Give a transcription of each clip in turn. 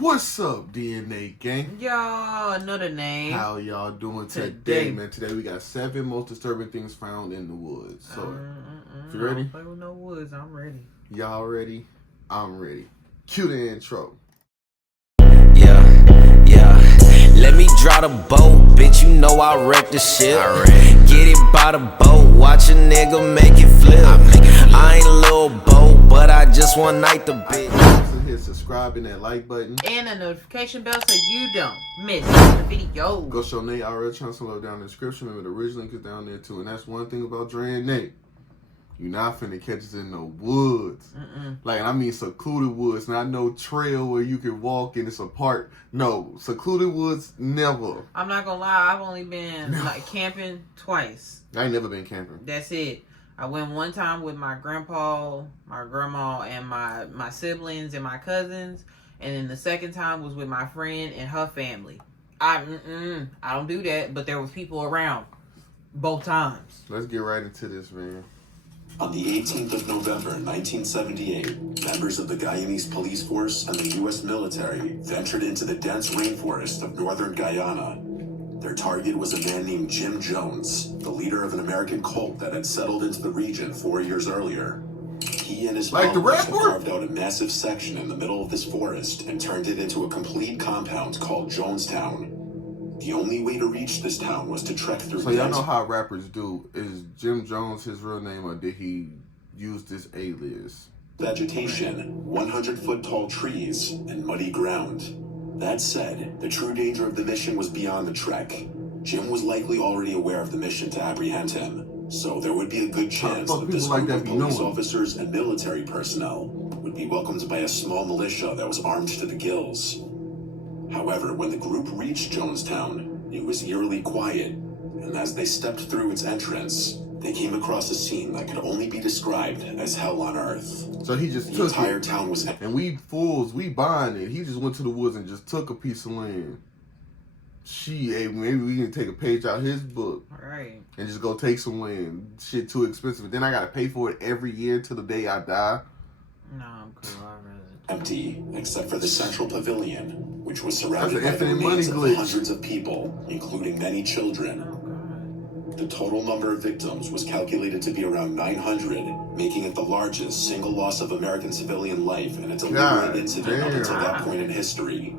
What's up, DNA gang? Y'all know the name. How y'all doing today, man? Today we got 7 most disturbing things found in the woods. So, you ready? I don't play with no woods. I'm ready. Y'all ready? I'm ready. Cue the intro. Yeah. Let me draw the boat, bitch. You know I wreck the shit. Get it by the boat, watch a nigga make it flip. I ain't a little boat, but I just one night the bitch. Hit subscribe and that like button. And the notification bell so you don't miss the video. Go show Nate our channel down in the description. Remember the original link is down there too. And that's one thing about Dre and Nate. You not finna catch us in no woods. Like, I mean secluded woods, not no trail where you can walk and it's a park. No, secluded woods, never. I'm not gonna lie, I've only been like camping twice. I ain't never been camping. That's it. I went one time with my grandpa, my grandma, and my siblings and my cousins. And then the second time was with my friend and her family. I don't do that, but there was people around both times. Let's get right into this, man. On the 18th of November, 1978, members of the Guyanese police force and the U.S. military ventured into the dense rainforest of northern Guyana. Their target was a man named Jim Jones, the leader of an American cult that had settled into the region 4 years earlier. He and his followers had carved out a massive section in the middle of this forest and turned it into a complete compound called Jonestown. The only way to reach this town was to trek through. So y'all know how rappers do. Is Jim Jones his real name, or did he use this alias? Vegetation, 100-foot tall trees, and muddy ground. That said, the true danger of the mission was beyond the trek. Jim was likely already aware of the mission to apprehend him, so there would be a good chance that this group of police officers and military personnel would be welcomed by a small militia that was armed to the gills. However, when the group reached Jonestown, it was eerily quiet, and as they stepped through its entrance, they came across a scene that could only be described as hell on earth. So he just the entire town was... And we fools, we buying it. He just went to the woods and just took a piece of land. Maybe we can take a page out his book. Right. And just go take some land. Shit too expensive. Then I gotta pay for it every year till the day I die. No, I'm cool. I'd rather... empty, except for the central pavilion, which was surrounded by the infinite remains of money glitch. hundreds of people, including many children. The total number of victims was calculated to be around 900, making it the largest single loss of American civilian life in a deliberate incident up until that point in history.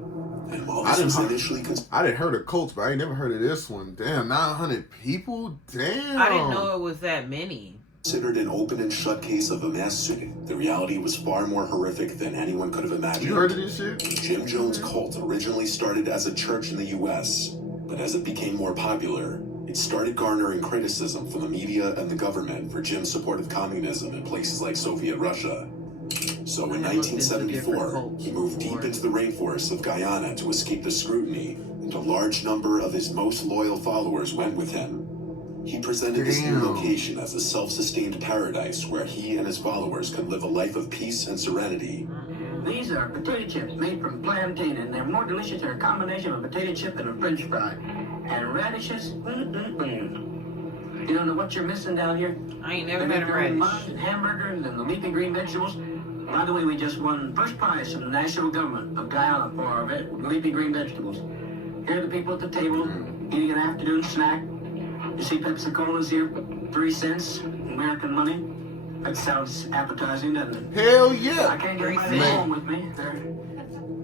And while this was initially I didn't heard of cults, but I ain't never heard of this one. Damn, 900 people? Damn. I didn't know it was that many. Considered an open and shut case of a mass shooting, the reality was far more horrific than anyone could have imagined. You heard of this shit? Jim Jones' cult originally started as a church in the U.S., but as it became more popular, it started garnering criticism from the media and the government for Jim's support of communism in places like Soviet Russia. So in 1974, he moved deep into the rainforests of Guyana to escape the scrutiny, and a large number of his most loyal followers went with him. He presented this new location as a self-sustained paradise where he and his followers could live a life of peace and serenity. These are potato chips made from plantain, and they're more delicious. They're a combination of a potato chip and a french fry. And radishes, You don't know what you're missing down here? I ain't never had a radish. And hamburgers and the leafy green vegetables. By the way, we just won first prize from the national government of Guyana for our leafy green vegetables. Here are the people at the table eating an afternoon snack. You see Pepsi-Cola's here, 3 cents, American money. That sounds appetizing, doesn't it? Hell yeah. I can't get my home with me.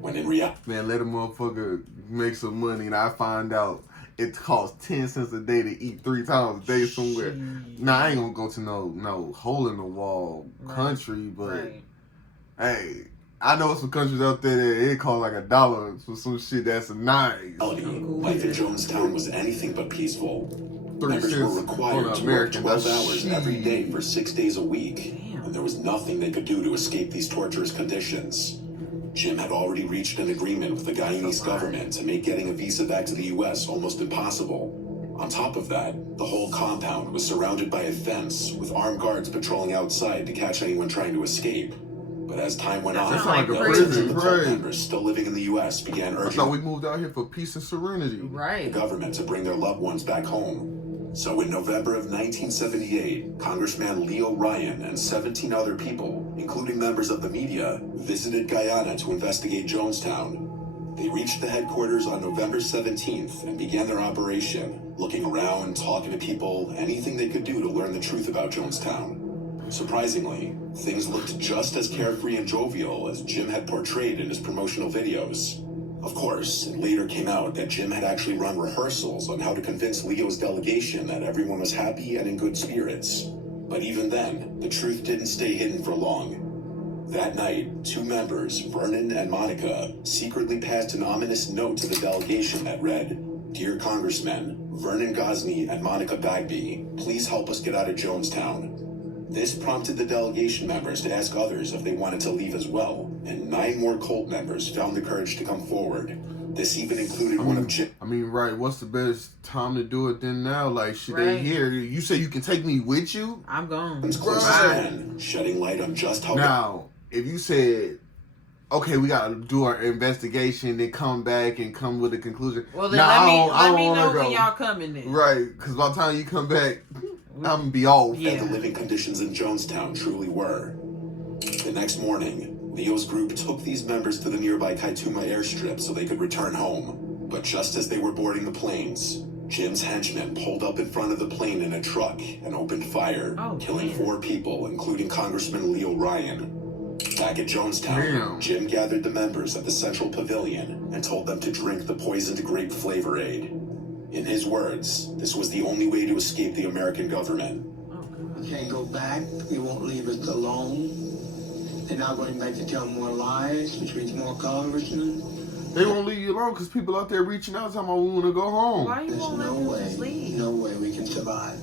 When in reality, man, let a motherfucker make some money, and I find out it costs 10 cents a day to eat 3 times a day somewhere. Nah, I ain't gonna go to no hole in the wall country, but hey, I know some countries out there that it costs like $1 for some shit that's nice. life in Jonestown was anything but peaceful. 3 Members cents were required to work 12 hours every day for 6 days a week, and there was nothing they could do to escape these torturous conditions. Jim had already reached an agreement with the Guyanese government to make getting a visa back to the U.S. almost impossible. On top of that, the whole compound was surrounded by a fence with armed guards patrolling outside to catch anyone trying to escape. But as time went on, prison, the cult members still living in the U.S. began urging I thought we moved out here for peace and serenity. the government to bring their loved ones back home. So in November of 1978, Congressman Leo Ryan and 17 other people, including members of the media, visited Guyana to investigate Jonestown. They reached the headquarters on November 17th and began their operation, looking around, talking to people, anything they could do to learn the truth about Jonestown. Surprisingly, things looked just as carefree and jovial as Jim had portrayed in his promotional videos. Of course, it later came out that Jim had actually run rehearsals on how to convince Leo's delegation that everyone was happy and in good spirits. But even then, the truth didn't stay hidden for long. That night, two members, Vernon and Monica, secretly passed an ominous note to the delegation that read, "Dear Congressmen, Vernon Gosney and Monica Bagby, please help us get out of Jonestown." This prompted the delegation members to ask others if they wanted to leave as well, and 9 more cult members found the courage to come forward. This even included one of Jim. Right, what's the best time to do it than now? Like, shit, Right. they here. You say you can take me with you? I'm gone. Closest Right. men, shedding light on just how. Now, if you said, okay, we gotta do our investigation, then come back and come with a conclusion. Well, then Nah, let me wanna know go. when y'all coming then. Right, because by the time you come back, I'm gonna be off. Yeah. The living conditions in Jonestown truly were. The next morning, Leo's group took these members to the nearby Kaituma airstrip so they could return home. But just as they were boarding the planes, Jim's henchmen pulled up in front of the plane in a truck and opened fire, killing 4 people, including Congressman Leo Ryan. Back at Jonestown, Damn. Jim gathered the members at the Central Pavilion and told them to drink the poisoned grape flavor aid. In his words, this was the only way to escape the American government. We can't go back. We won't leave us alone. They're now going back to tell more lies, which means more congressmen. They won't leave you alone because people out there reaching out talking about we want to go home. Why you There's won't let no them way, just leave? no way we can survive.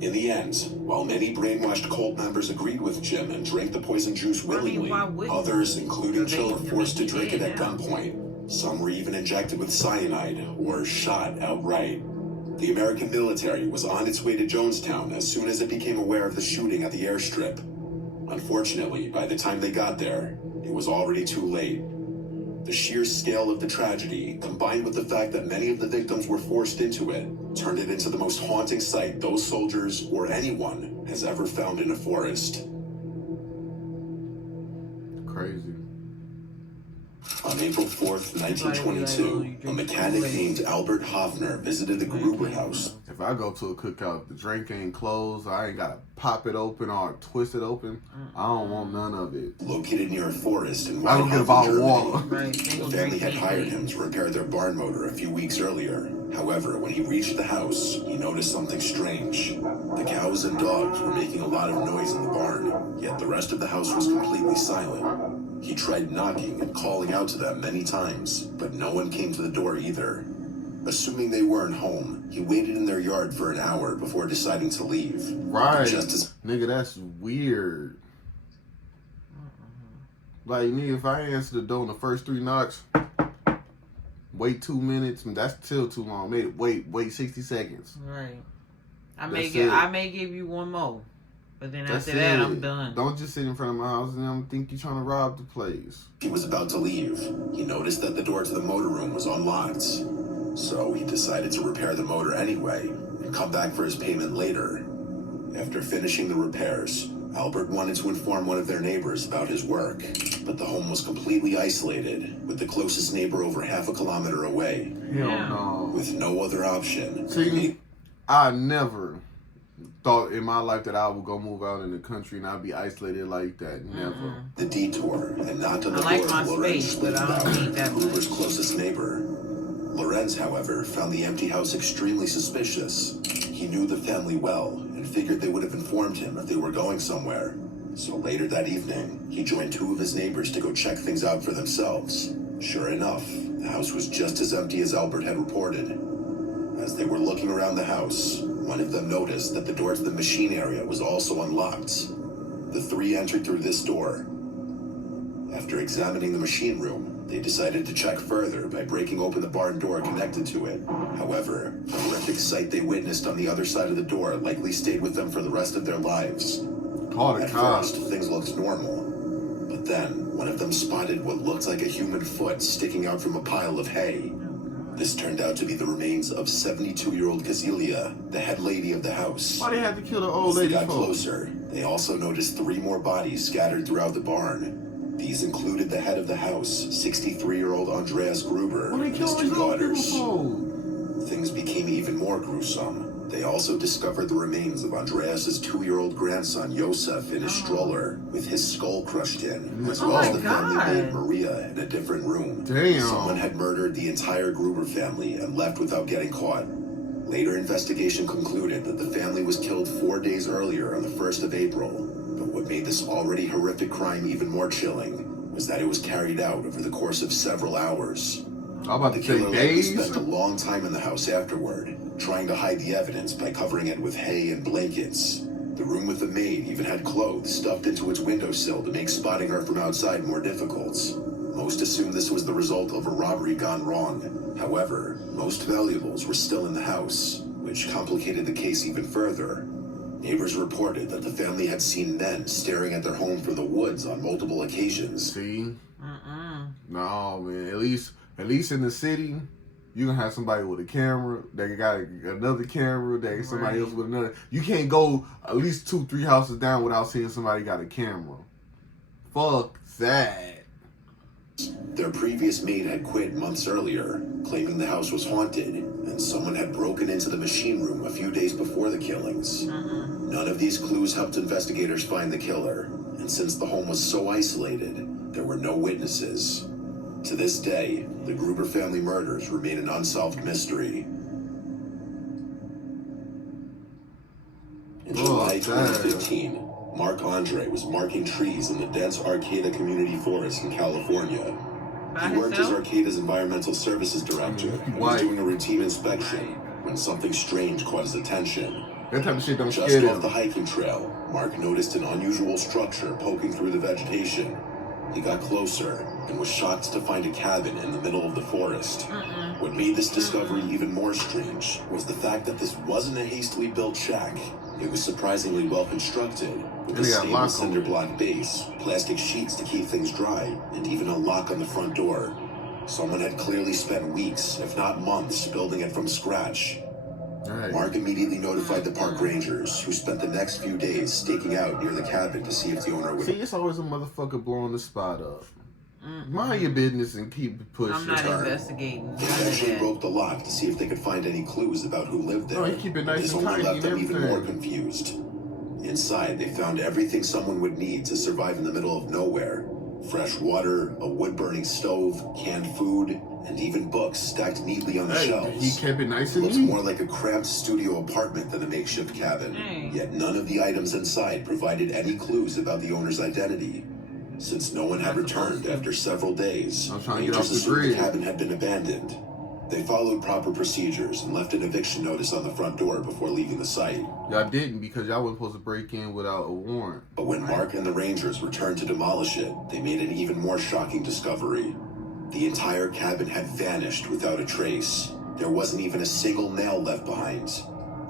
In the end, while many brainwashed cult members agreed with Jim and drank the poison juice willingly, why wouldn't others, including they Joe, were forced to make you drink it dead at now. gunpoint. Some were even injected with cyanide or shot outright. The American military was on its way to Jonestown as soon as it became aware of the shooting at the airstrip. Unfortunately, by the time they got there, it was already too late. The sheer scale of the tragedy, combined with the fact that many of the victims were forced into it, turned it into the most haunting sight those soldiers or anyone has ever found in a forest. Crazy. On April 4th, 1922, a mechanic named Albert Hoffner visited the Gruber house. If I go to a cookout, the drink ain't closed, I ain't gotta pop it open or twist it open. I don't want none of it. Located near a forest in I don't get a Weinhofen, bottle of Germany. water. Right. The family had hired him to repair their barn motor a few weeks earlier. However, when he reached the house, he noticed something strange. The cows and dogs were making a lot of noise in the barn, yet the rest of the house was completely silent. He tried knocking and calling out to them many times, but no one came to the door either. Assuming they weren't home, he waited in their yard for an hour before deciding to leave. Right. Just as Nigga, that's weird. Like, nigga, if I answer the door in the first 3 knocks, wait 2 minutes, that's still too long. Wait 60 seconds. Right. I That's may give you one more, but then That's after that, it. I'm done. Don't just sit in front of my house and I'm think you're trying to rob the place. he was about to leave, he noticed that the door to the motorroom was unlocked. So he decided to repair the motor anyway and come back for his payment later. After finishing the repairs, Albert wanted to inform one of their neighbors about his work, but the home was completely isolated, with the closest neighbor over half a kilometer away. Hell Yeah. no. With no other option, See, I never thought in my life that I would go move out in the country and I'd be isolated like that. Never. the detour and knocked on the I like door my of Lorenz space, but I don't need that Gruber's much. closest neighbor. Lorenz, however, found the empty house extremely suspicious. He knew the family well and figured they would have informed him if they were going somewhere. So later that evening, he joined 2 of his neighbors to go check things out for themselves. Sure enough, the house was just as empty as Albert had reported. As they were looking around the house, one of them noticed that the door to the machine area was also unlocked. The 3 entered through this door. After examining the machine room, they decided to check further by breaking open the barn door connected to it. However, the horrific sight they witnessed on the other side of the door likely stayed with them for the rest of their lives. Call the At cops. first, things looked normal. But then, one of them spotted what looked like a human foot sticking out from a pile of hay. This turned out to be the remains of 72-year-old Kazelia, the head lady of the house. Why they had to kill the old As they lady got for? closer, they also noticed 3 more bodies scattered throughout the barn. These included the head of the house, 63-year-old Andreas Gruber, Well, they and his killed 2 his own daughters. people. Things became even more gruesome. They also discovered the remains of Andreas's 2-year-old grandson, Josef, in his stroller, with his skull crushed in, as well as the family maid, Maria, in a different room. Damn. Someone had murdered the entire Gruber family and left without getting caught. Later investigation concluded that the family was killed 4 days earlier on the 1st of April. But what made this already horrific crime even more chilling was that it was carried out over the course of several hours. I'm about The to say killer likely days. spent a long time in the house afterward, trying to hide the evidence by covering it with hay and blankets. The room with the maid even had clothes stuffed into its windowsill to make spotting her from outside more difficult. Most assumed this was the result of a robbery gone wrong. However, most valuables were still in the house, which complicated the case even further. Neighbors reported that the family had seen men staring at their home from the woods on multiple occasions. See? No, man. At least in the city, you gonna have somebody with a camera. They got another camera. They got somebody else with another. You can't go at least 2-3 houses down without seeing somebody got a camera. Fuck that. Their previous maid had quit months earlier, claiming the house was haunted, and someone had broken into the machine room a few days before the killings. None of these clues helped investigators find the killer, and since the home was so isolated, there were no witnesses. To this day, the Gruber family murders remain an unsolved mystery. In July 2015, Mark Andre was marking trees in the dense Arcata Community Forest in California. He worked as Arcata's environmental services director and was doing a routine inspection when something strange caught his attention. That type of shit don't Just scare off him. the hiking trail, Mark noticed an unusual structure poking through the vegetation. He got closer and was shocked to find a cabin in the middle of the forest. What made this discovery even more strange was the fact that this wasn't a hastily built shack. It was surprisingly well constructed, with a stable cinder block base, plastic sheets to keep things dry, and even a lock on the front door. Someone had clearly spent weeks, if not months, building it from scratch. Mark immediately notified the park rangers, who spent the next few days staking out near the cabin to see if the owner would... See, it's always a motherfucker blowing the spot up. Mind your business and keep pushing. I'm not investigating. They eventually broke the lock to see if they could find any clues about who lived there. Oh, you keep it nice this and only tidy left them and even more everything. confused. Inside, they found everything someone would need to survive in the middle of nowhere. Fresh water, a wood-burning stove, canned food, and even books stacked neatly on the shelves. He kept it nice and Looks neat. more like a cramped studio apartment than a makeshift cabin. Yet none of the items inside provided any clues about the owner's identity. Since no one had returned after several days, rangers assumed the cabin had been abandoned. They followed proper procedures and left an eviction notice on the front door before leaving the site. Y'all didn't, because y'all wasn't supposed to break in without a warrant. But when Mark and the Rangers returned to demolish it, they made an even more shocking discovery. The entire cabin had vanished without a trace. There wasn't even a single nail left behind.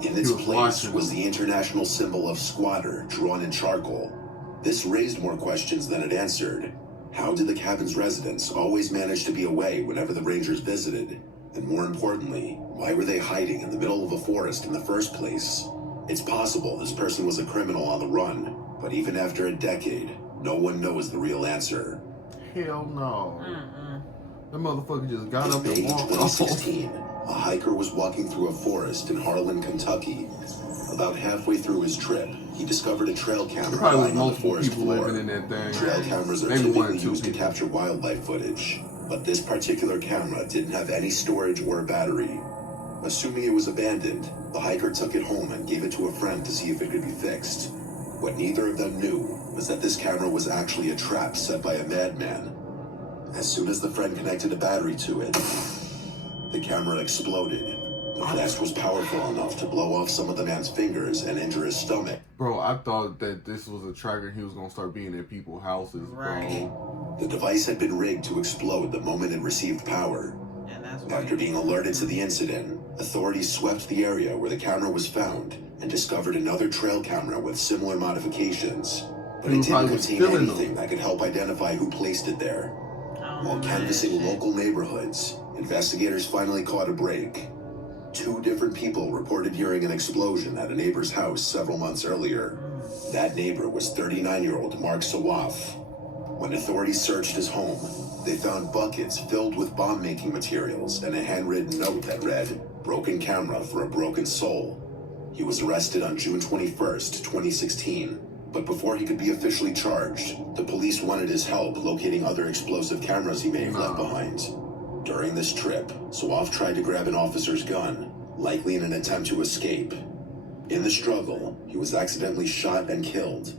In its place was the international symbol of squatter drawn in charcoal. This raised more questions than it answered. How did the cabin's residents always manage to be away whenever the Rangers visited? And more importantly, why were they hiding in the middle of a forest in the first place? It's possible this person was a criminal on the run, but even after a decade, no one knows the real answer. Hell no. That motherfucker just got up In and May walked 2016, a hiker was walking through a forest in Harlan, Kentucky. About halfway through his trip, he discovered a trail camera lying on the forest floor. Trail cameras are typically used to capture wildlife footage, but this particular camera didn't have any storage or battery. Assuming it was abandoned, the hiker took it home and gave it to a friend to see if it could be fixed. What neither of them knew was that this camera was actually a trap set by a madman. As soon as the friend connected a battery to it, the camera exploded. The blast was powerful enough to blow off some of the man's fingers and injure his stomach. Bro, I thought that this was a tracker and he was gonna start being at people's houses, bro. The device had been rigged to explode the moment it received power. After being alerted to the incident, authorities swept the area where the camera was found and discovered another trail camera with similar modifications. But it didn't contain anything that could help identify who placed it there. While canvassing local neighborhoods, investigators finally caught a break. 2 different people reported hearing an explosion at a neighbor's house several months earlier. That neighbor was 39-year-old Mark Sawaf. When authorities searched his home, they found buckets filled with bomb-making materials and a handwritten note that read, "Broken camera for a broken soul." He was arrested on June 21st, 2016, but before he could be officially charged, the police wanted his help locating other explosive cameras he may have left behind. During this trip, Sawaf tried to grab an officer's gun, likely in an attempt to escape. In the struggle, he was accidentally shot and killed.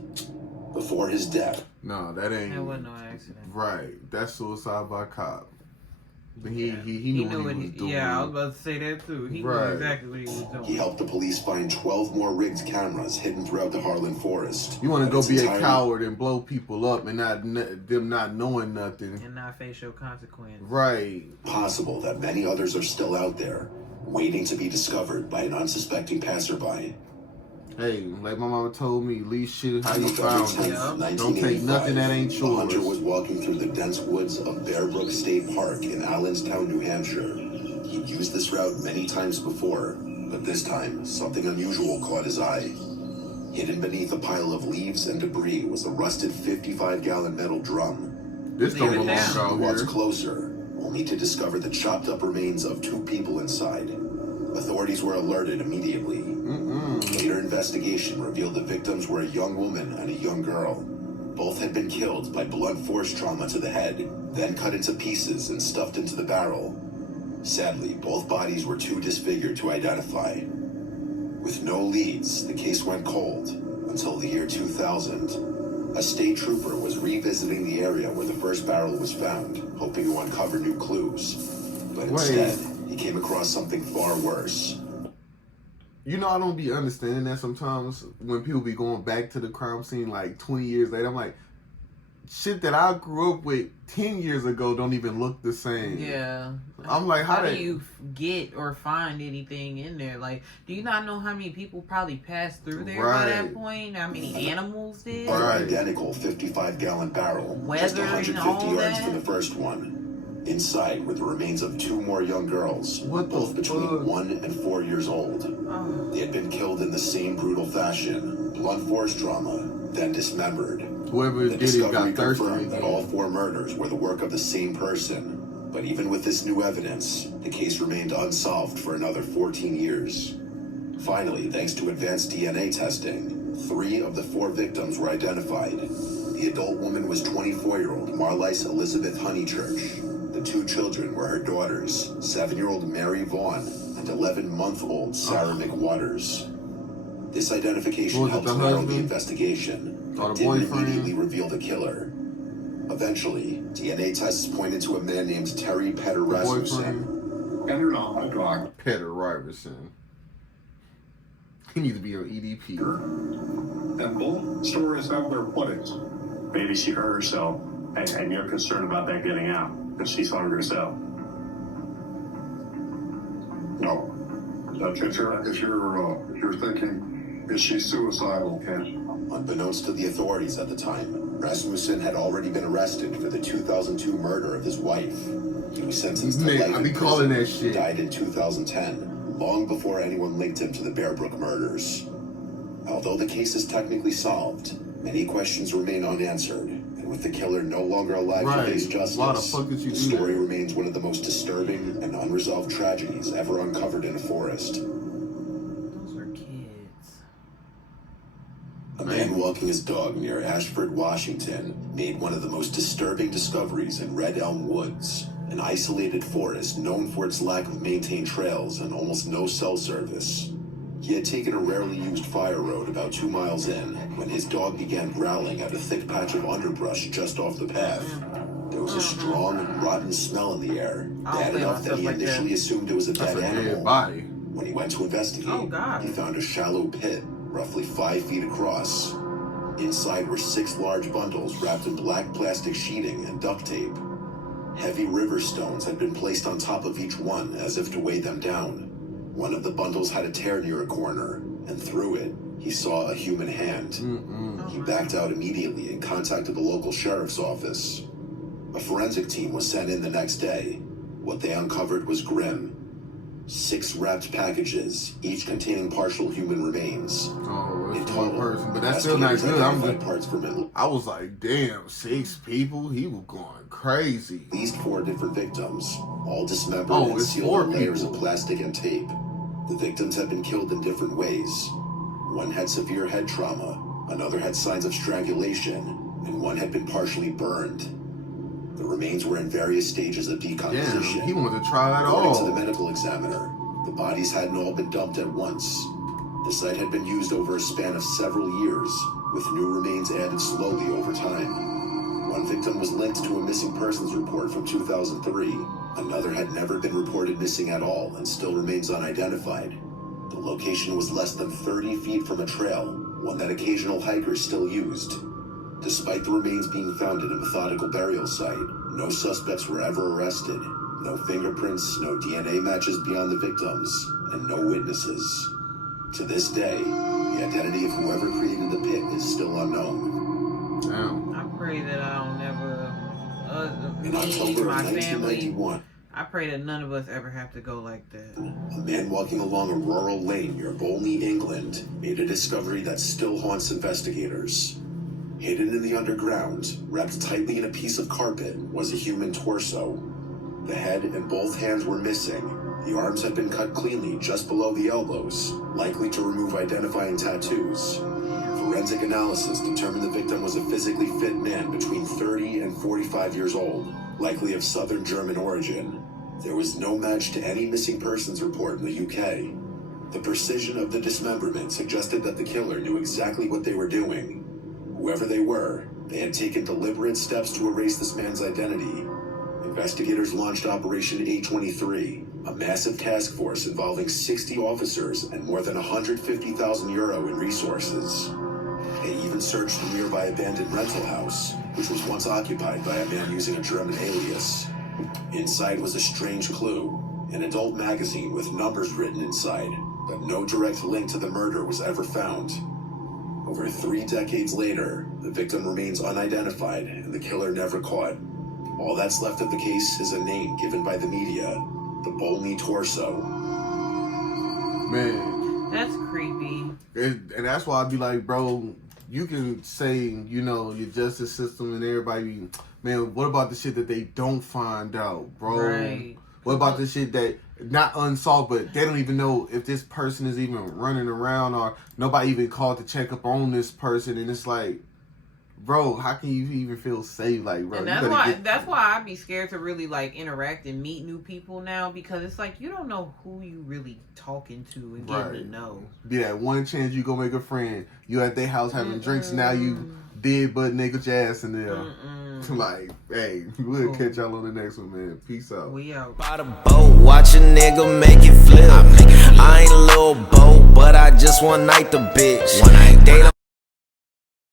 Before his death, No, that ain't. That wasn't no accident. Right, that's suicide by cop. But he knew what he was doing. Yeah, I was about to say that too. He knew exactly what he was doing. he helped the police find 12 more rigged cameras hidden throughout the Harlan Forest. You want to go be a coward and blow people up and them not knowing nothing. And not face your consequences. Right. Possible that many others are still out there, waiting to be discovered by an unsuspecting passerby. Hey, like my mama told me, leave shit how you found it. Yeah. Don't take nothing that ain't yours. The hunter was walking through the dense woods of Bear Brook State Park in Allenstown, New Hampshire. He'd used this route many times before, but this time, something unusual caught his eye. Hidden beneath a pile of leaves and debris was a rusted 55-gallon metal drum. This don't belong out He walked here. closer, only to discover the chopped-up remains of 2 people inside. Authorities were alerted immediately. Later investigation revealed the victims were a young woman and a young girl. Both had been killed by blunt force trauma to the head, then cut into pieces and stuffed into the barrel. Sadly, both bodies were too disfigured to identify. With no leads, the case went cold until the year 2000. A state trooper was revisiting the area where the first barrel was found, hoping to uncover new clues. But instead, he came across something far worse. You know, I don't be understanding that sometimes when people be going back to the crime scene like 20 years later. I'm like, shit that I grew up with 10 years ago don't even look the same. Yeah. I'm like, how do you get or find anything in there? Like, do you not know how many people probably passed through there by that point? How many animals did? An identical 55-gallon barrel, just 150 yards from the first one. Inside were the remains of 2 more young girls, both between 1 and 4 years old. They had been killed in the same brutal fashion, blunt force trauma, then dismembered. Whoever the did it got thirsty. confirmed that all 4 murders were the work of the same person. But even with this new evidence, the case remained unsolved for another 14 years. Finally, thanks to advanced DNA testing, 3 of the 4 victims were identified. The adult woman was 24-year-old Marlice Elizabeth Honeychurch. The 2 children were her daughters, 7-year-old Mary Vaughn and 11-month-old Sarah McWaters. This identification helped narrow the investigation, but didn't immediately reveal the killer. Eventually, DNA tests pointed to a man named Terry Petter Rasmussen. Petter Riverson. He needs to be on EDP. And both stories have their footings. Maybe she hurt herself, and you're concerned about that getting out. That she's harmed herself. No. If you're thinking, is she suicidal, Ken? Unbeknownst to the authorities at the time, Rasmussen had already been arrested for the 2002 murder of his wife. He was sentenced to life in prison and died in 2010, long before anyone linked him to the Bear Brook murders. Although the case is technically solved, many questions remain unanswered. With the killer no longer alive to face justice, the story remains one of the most disturbing and unresolved tragedies ever uncovered in a forest. Those are kids. A man walking his dog near Ashford, Washington, made one of the most disturbing discoveries in Red Elm Woods, an isolated forest known for its lack of maintained trails and almost no cell service. He had taken a rarely used fire road about 2 miles in when his dog began growling at a thick patch of underbrush just off the path. There was a strong, rotten smell in the air, bad enough that he initially assumed it was a dead animal. When he went to investigate, he found a shallow pit, roughly 5 feet across. Inside were 6 large bundles wrapped in black plastic sheeting and duct tape. Heavy river stones had been placed on top of each one as if to weigh them down. One of the bundles had a tear near a corner, and through it, he saw a human hand. He backed out immediately and contacted the local sheriff's office. A forensic team was sent in the next day. What they uncovered was grim. 6 wrapped packages, each containing partial human remains. Oh, In it's one total, person, but that's still not investigators good. identified parts from I was like, damn, 6 people? He was going crazy. at least 4 different victims, all dismembered Oh, and it's sealed 4 with layers people. of plastic and tape. The victims had been killed in different ways. One had severe head trauma, another had signs of strangulation, and one had been partially burned. The remains were in various stages of decomposition. Damn, he wanted to try it According to all. the medical examiner, the bodies hadn't all been dumped at once. The site had been used over a span of several years, with new remains added slowly over time. One victim was linked to a missing persons report from 2003. Another had never been reported missing at all and still remains unidentified. The location was less than 30 feet from a trail, one that occasional hikers still used. Despite the remains being found at a methodical burial site, no suspects were ever arrested. No fingerprints, no DNA matches beyond the victims, and no witnesses. To this day, the identity of whoever created the pit is still unknown. Damn. I pray that I don't never, In me, October my of family, 1991, I pray that none of us ever have to go like that. a man walking along a rural lane near Bolney, England, made a discovery that still haunts investigators. Hidden in the underground, wrapped tightly in a piece of carpet, was a human torso. The head and both hands were missing. The arms had been cut cleanly just below the elbows, likely to remove identifying tattoos. Forensic analysis determined the victim was a physically fit man between 30 and 45 years old, likely of southern German origin. There was no match to any missing persons report in the UK. The precision of the dismemberment suggested that the killer knew exactly what they were doing. Whoever they were, they had taken deliberate steps to erase this man's identity. Investigators launched Operation 823, a massive task force involving 60 officers and more than €150,000 in resources. They even searched the nearby abandoned rental house, which was once occupied by a man using a German alias. Inside was a strange clue, an adult magazine with numbers written inside, but no direct link to the murder was ever found. Over 3 decades later, the victim remains unidentified and the killer never caught. All that's left of the case is a name given by the media, the Bolney Torso. Man. That's creepy. And that's why I'd be like, bro, you can say, you know, your justice system and everybody, man, what about the shit that they don't find out, bro? Right. What about the shit that not unsolved, but they don't even know if this person is even running around or nobody even called to check up on this person, and it's like, bro, how can you even feel safe? Like, bro, And that's why I'd be scared to really like interact and meet new people now, because it's like you don't know who you really talking to and getting to know. Be that one chance you go make a friend. You at their house having drinks, now you dead butt nigga your ass in there. Like, hey, we'll catch y'all on the next one, man. Peace out. We out. By the boat, watch a nigga make it flip. I ain't a little boat, but I just one night the bitch. They don't